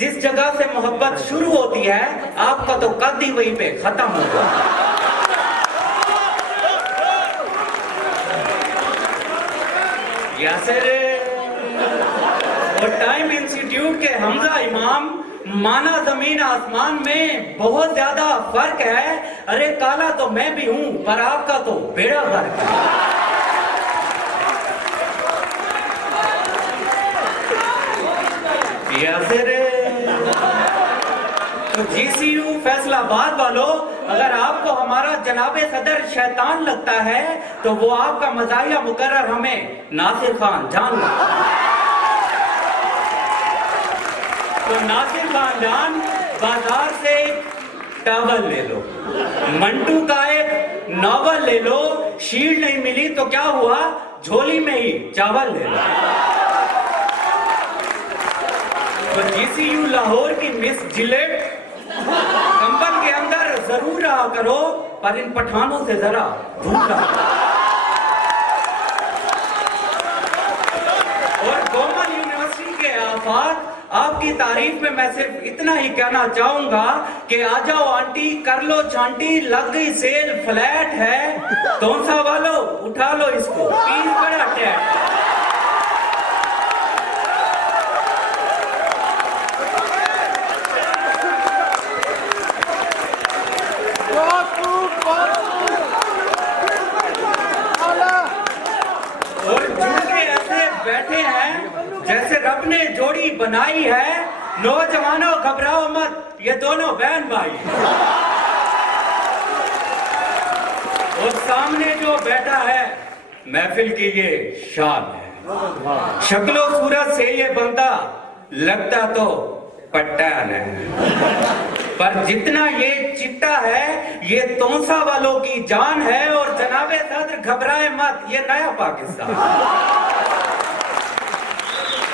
जिस जगह से मोहब्बत शुरू होती है आपका तो कद ही वहीं पे खत्म होगा। यासिर, और टाइम इंस्टीट्यूट के हमजा इमाम, माना जमीन आसमान में बहुत ज्यादा फर्क है। अरे काला तो मैं भी हूं पर आपका तो बेड़ा गर्क है। यासिर, तो GCU फैसलाबाद वालों, अगर आपको हमारा जनाबे सदर शैतान लगता है तो वो आपका मज़ाहिया मुकर्रर हमें नासिर खान जान लगता है। तो नासिर खान जान, बाजार से टॉवल ले लो, मंटू का एक नॉवल ले लो, शील्ड नहीं मिली तो क्या हुआ, झोली में ही चावल ले लो। तो GCU लाहौर की मिस जिलेट, कंबल के अंदर जरूर रहा करो पर इन पठानों से जरा दूर रहा। और गोमल यूनिवर्सिटी के आफाक, आपकी तारीफ में मैं सिर्फ इतना ही कहना चाहूंगा कि आ जाओ आंटी, कर लो चांटी, लग गई सेल, फ्लैट है, तोंसा वालों उठा लो इसको, फीस बड़ा टैट। और झूठे ऐसे बैठे हैं जैसे रब ने जोड़ी बनाई है। नौजवानों घबराओ मत, ये दोनों बहन भाई। और सामने जो बैठा है महफिल की ये शान है। शक्लो सूरत से ये बंदा लगता तो पट्टान है, पर जितना ये चिट्टा है ये तोंसा वालों की जान है। और जनाबे सदर घबराए मत, ये नया पाकिस्तान।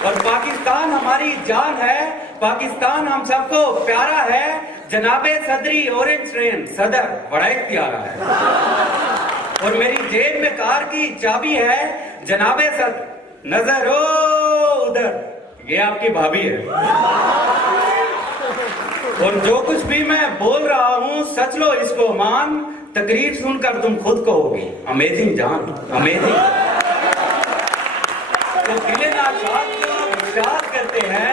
और पाकिस्तान हमारी जान है, पाकिस्तान हम सबको प्यारा है। जनाबे सदरी ऑरेंज ट्रेन सदर बड़ा प्यारा है। और मेरी जेब में कार की चाबी है। जनाबे सदर नजर हो उधर, ये आपकी भाभी है। और जो कुछ भी मैं बोल रहा हूँ सच लो इसको मान, तकरीर सुनकर तुम खुद कहोगे अमेजिंग जान, अमेजिंग। तो दिले नाशाद को याद करते हैं,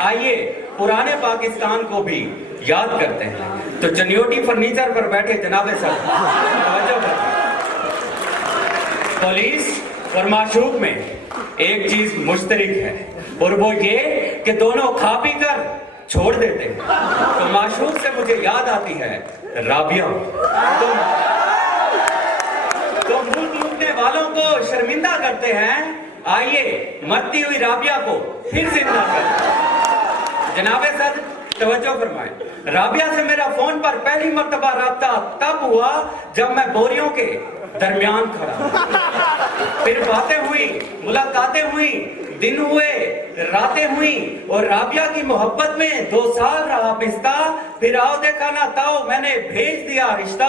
आइए पुराने पाकिस्तान को भी याद करते हैं। तो चनियोटी फर्नीचर पर बैठे जनाबे साहब, पुलिस और माशूक में एक चीज मुश्तरक है और वो ये कि दोनों खा पी कर छोड़ देते हैं। तो माशूक से मुझे याद आती है राबिया। तो मुंह टूटने वालों को शर्मिंदा करते हैं, आइए मरती हुई राबिया को फिर जिंदा करते। जनाबे सर तवज्जो फरमाएं, राबिया से मेरा फोन पर पहली मर्तबा राब्ता तब हुआ जब मैं बोरियों के दरमियान खड़ा। फिर बातें हुई, मुलाकातें हुई, दिन हुए, रातें हुई और राबिया की मोहब्बत में 2 साल रहा पिस्ता। फिर आओ देखा ना ताओ, मैंने भेज दिया रिश्ता।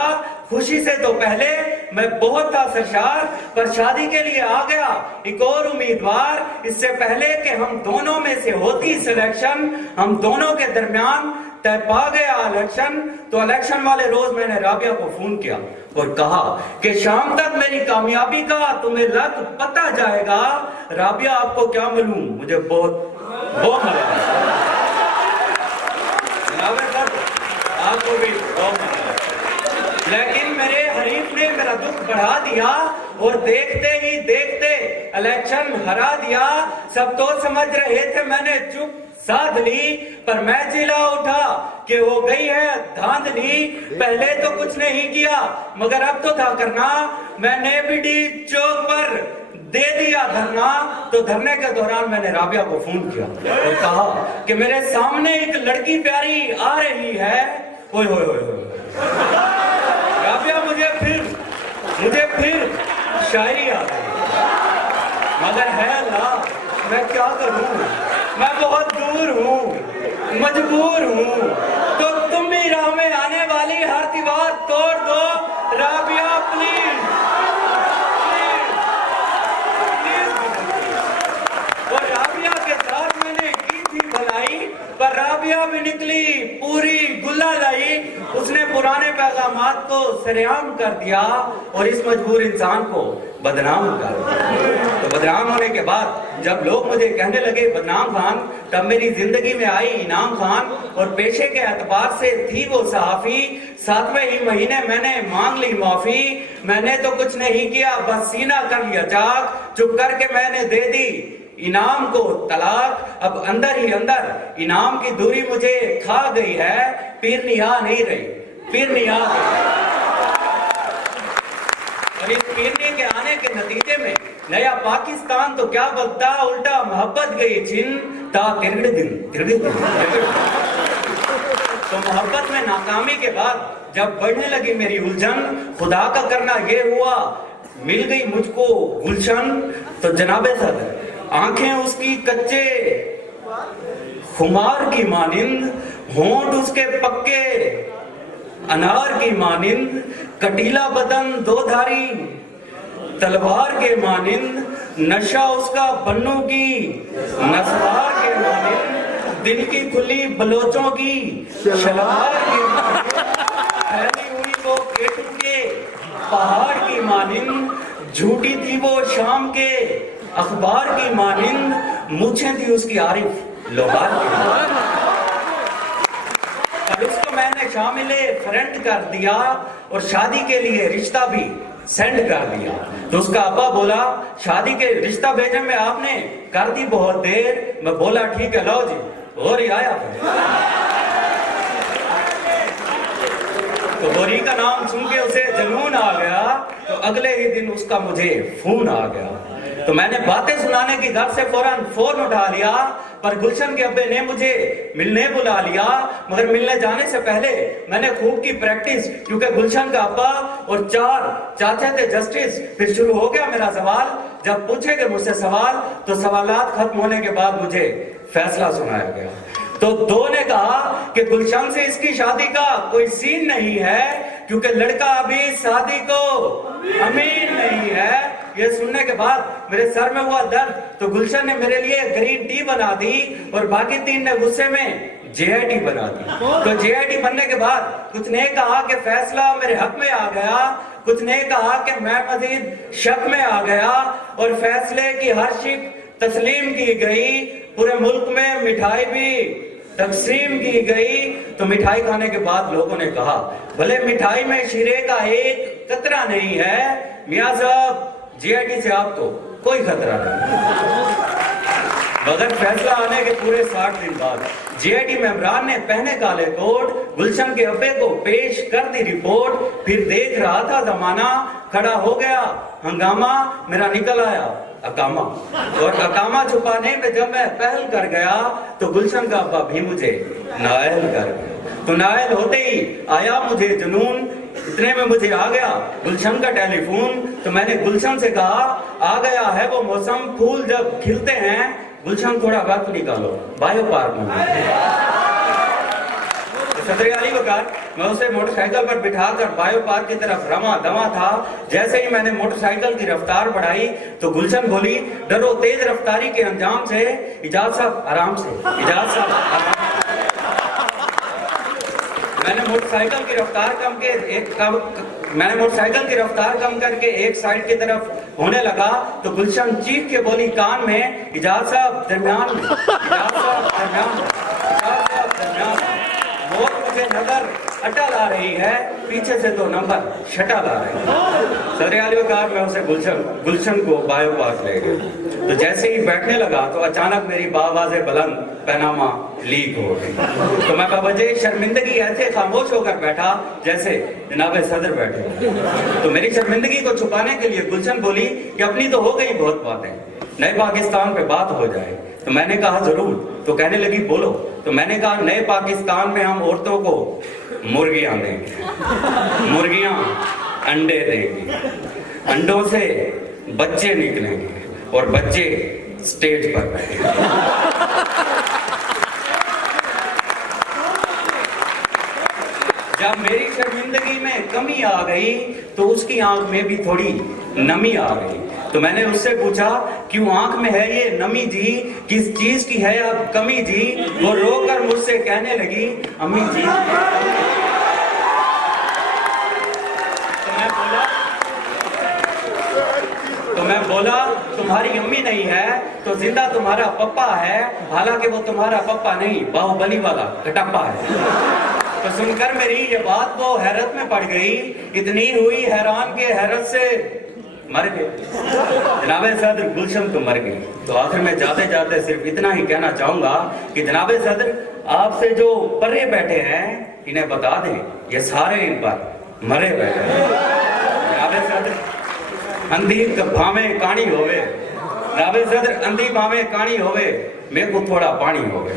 खुशी से तो पहले मैं बहुत था सरशार, पर शादी के लिए आ गया एक और उम्मीदवार। इससे पहले कि हम दोनों में से होती सिलेक्शन, हम दोनों के दरमियान तय पा गया इलेक्शन। तो इलेक्शन वाले रोज मैंने राबिया को फोन किया और कहा कि शाम तक मेरी कामयाबी का तुम्हें लग पता जाएगा। राबिया आपको क्या मिलूं, मुझे बहुत बहुत मजा आया। आपको भी बहुत मजा आया। लेकिन मेरे हरीफ ने मेरा दुख बढ़ा दिया और देखते ही देखते इलेक्शन हरा दिया। सब तो समझ रहे थे मैंने चुप साध ली, पर मैं चिल्ला उठा कि हो गई है धांधली। पहले तो कुछ नहीं किया मगर अब तो था करना। मैंने बीडी चौक पर दे दिया धरना। तो धरने के दौरान मैंने राबिया को फोन किया और कहा कि मेरे सामने एक लड़की प्यारी आ रही है। ओए होए होए राबिया, मुझे फिर शायरी आ गई। मगर है अल्लाह, मैं क्या करूं, मैं बहुत दूर हूँ, मजबूर हूँ। तो तुम भी राह में आने वाली हर दीवार तोड़ दो। राबिया प्लीज, और राबिया के साथ मैंने की थी भलाई, पर राबिया उसने पुराने पैगामात को सरेआम कर दिया और इस मजबूर इंसान को बदनाम कर दिया। तो बदनाम होने के बाद जब लोग मुझे कहने लगे बदनाम खान, तब मेरी जिंदगी में आई इनाम खान, और पेशे के एतबार से थी वो सहाफी। 7वें ही महीने मैंने मांग ली माफी, मैंने तो कुछ नहीं किया बस सीना कर लिया चाक, चुप करके मैंने दे दी इनाम को तलाक। अब अंदर ही अंदर इनाम की दूरी मुझे खा गई है, पीरनी आ नहीं रही, पीरनी आ गई। और इस पीरनी के आने के नतीजे में नया पाकिस्तान तो क्या बदता, उल्टा मोहब्बत गई छिन ता तिरगड़े दिन। तो मोहब्बत में नाकामी के बाद जब बढ़ने लगी मेरी उलझन, खुदा का करना ये हुआ मिल गई मुझको गुलशन। तो जनाबे सदर आंखें उसकी कच्चे खुमार की मानिंद, होंठ उसके पक्के अनार की मानिंद, कटीला बदन दो धारी तलवार के मानिंद, नशा उसका बन्नू की नसवार के मानिंद, दिल की खुली बलोचों की शलवार के मानिंद, फैली हुई वो केटू के पहाड़ की मानिंद, झूठी थी वो शाम के अखबार की मानिंद, मूछें थी उसकी आरिफ लोहार की मानिंद। और उसको मैंने शामिले फ्रेंड कर दिया और शादी के लिए रिश्ता भी सेंड कर दिया। तो उसका अब्बा बोला शादी के रिश्ता भेजने में आपने कर दी बहुत देर। मैं बोला ठीक है लो जी, और ही आया। तो गोरी का नाम सुन के उसे जुनून आ गया, तो अगले ही दिन उसका मुझे फोन आ गया। तो मैंने बातें सुनाने की घर से फौरन फोन उठा लिया, पर गुलशन के अब्बे ने मुझे मिलने बुला लिया। मगर मिलने जाने से पहले मैंने खूब की प्रैक्टिस, क्योंकि गुलशन का अब्बा और 4 चाचा थे जस्टिस। फिर शुरू हो गया मेरा सवाल। जब पूछेंगे मुझसे सवाल तो सवालात खत्म होने के बाद मुझे फैसला सुनाया गया। तो 2 ने कहा कि गुलशन से इसकी शादी का कोई सीन नहीं है, क्योंकि लड़का अभी शादी को अमीन नहीं है। ये सुनने के बाद मेरे सर में हुआ दर्द, तो गुलशन ने मेरे लिए ग्रीन टी बना दी और बाकी 3 ने गुस्से में जेआईटी बना दी। तो जेआईटी बनने के बाद कुछ ने कहा कि फैसला मेरे हक में आ गया, कुछ ने कहा कि मैं मजीद शक में आ गया, और फैसले की हर शिक तस्लीम की गई। पूरे मुल्क में मिठाई भी तकसीम की गई। तो मिठाई खाने के बाद लोगों ने कहा भले मिठाई में शीरे का एक कतरा नहीं है, मियां साहब जेआईटी से आपको कोई खतरा नहीं। मगर फैसला आने के पूरे 60 दिन बाद जेआईटी मेंबरान ने पहने काले कोट गुलशन के अब्बे को पेश कर दी रिपोर्ट। फिर देख रहा था जमाना, खड़ा हो गया हंगामा, मेरा निकल आया अकामा। और अकामा छुपाने में जब मैं पहल कर गया तो गुलशन का अब्बा भी मुझे नायल कर गया। तो नायल होते ही आया मुझे जुनून, इतने में मुझे आ गया गुलशन का टेलीफोन। तो मैंने गुलशन से कहा आ गया है वो मौसम, फूल जब खिलते हैं, गुलशन थोड़ा वक्त निकालो बायो पार्क में। सदर अली वकार मैं उसे मोटरसाइकिल पर बिठाकर बायो पार्क की तरफ रवा दवा था। जैसे ही मैंने मोटरसाइकिल की रफ्तार बढ़ाई तो गुलशन बोली डरो तेज रफ्तारी के अंजाम से, इजाज साहब आराम से, इजाज साहब आराम। मैंने मोटरसाइकिल की रफ्तार कम करके एक साइड की तरफ होने लगा तो गुलशन चीख के बोली कान में इजाज साहब दरमियान में, इजाज साहब दरमियान में, इजाज साहब दरमियान में। वो मुझे नजर अटल आ रही है, पीछे से 2 नंबर शटल आ रहे हैं। सदर आली वकार मैं उसे गुलशन को बायो पार्क ले गया। तो जैसे ही बैठने लगा तो अचानक मेरी बावाज़े बुलंद पैनामा लीक हो गई। तो मैं बावजह शर्मिंदगी ऐसे खामोश होकर बैठा जैसे जनाबे सदर बैठे। तो मेरी शर्मिंदगी को छुपाने के लिए गुलशन बोली कि अपनी तो हो गई बहुत बातें, नए पाकिस्तान पे बात हो जाए। तो मैंने कहा जरूर। तो कहने लगी बोलो। तो मैंने कहा नए पाकिस्तान में हम औरतों को मुर्गियां देंगे, मुर्गियां अंडे देंगी, अंडों से बच्चे निकलेंगे और बच्चे स्टेज पर बैठेंगे। जब मेरी शर्मिंदगी में कमी आ गई तो उसकी आंख में भी थोड़ी नमी आ गई। तो मैंने उससे पूछा क्यों आंख में है ये नमी जी, किस चीज की है अब कमी जी? वो रोकर मुझसे कहने लगी अम्मी जी बोला तुम्हारी अम्मी नहीं है तो जिंदा तुम्हारा पप्पा है, हालांकि वो तुम्हारा पप्पा नहीं, बाहुबली वाला कटप्पा है। तो सुनकर मेरी ये बात वो हैरत में पड़ गई, इतनी हुई हैरान के हैरत से मर गए। जनाबे सदर गुलशन तो मर गई। तो आखिर में जाते जाते सिर्फ इतना ही कहना चाहूंगा कि जनाबे सदर आपसे जो परे बैठे हैं इन्हें बता दें ये सारे इन पर मरे बैठे हैं। जनाबे सदर अंधी भावे कानी होवे, जनाबे सदर अंधी भावे कानी होवे, मेरे को थोड़ा पानी होवे।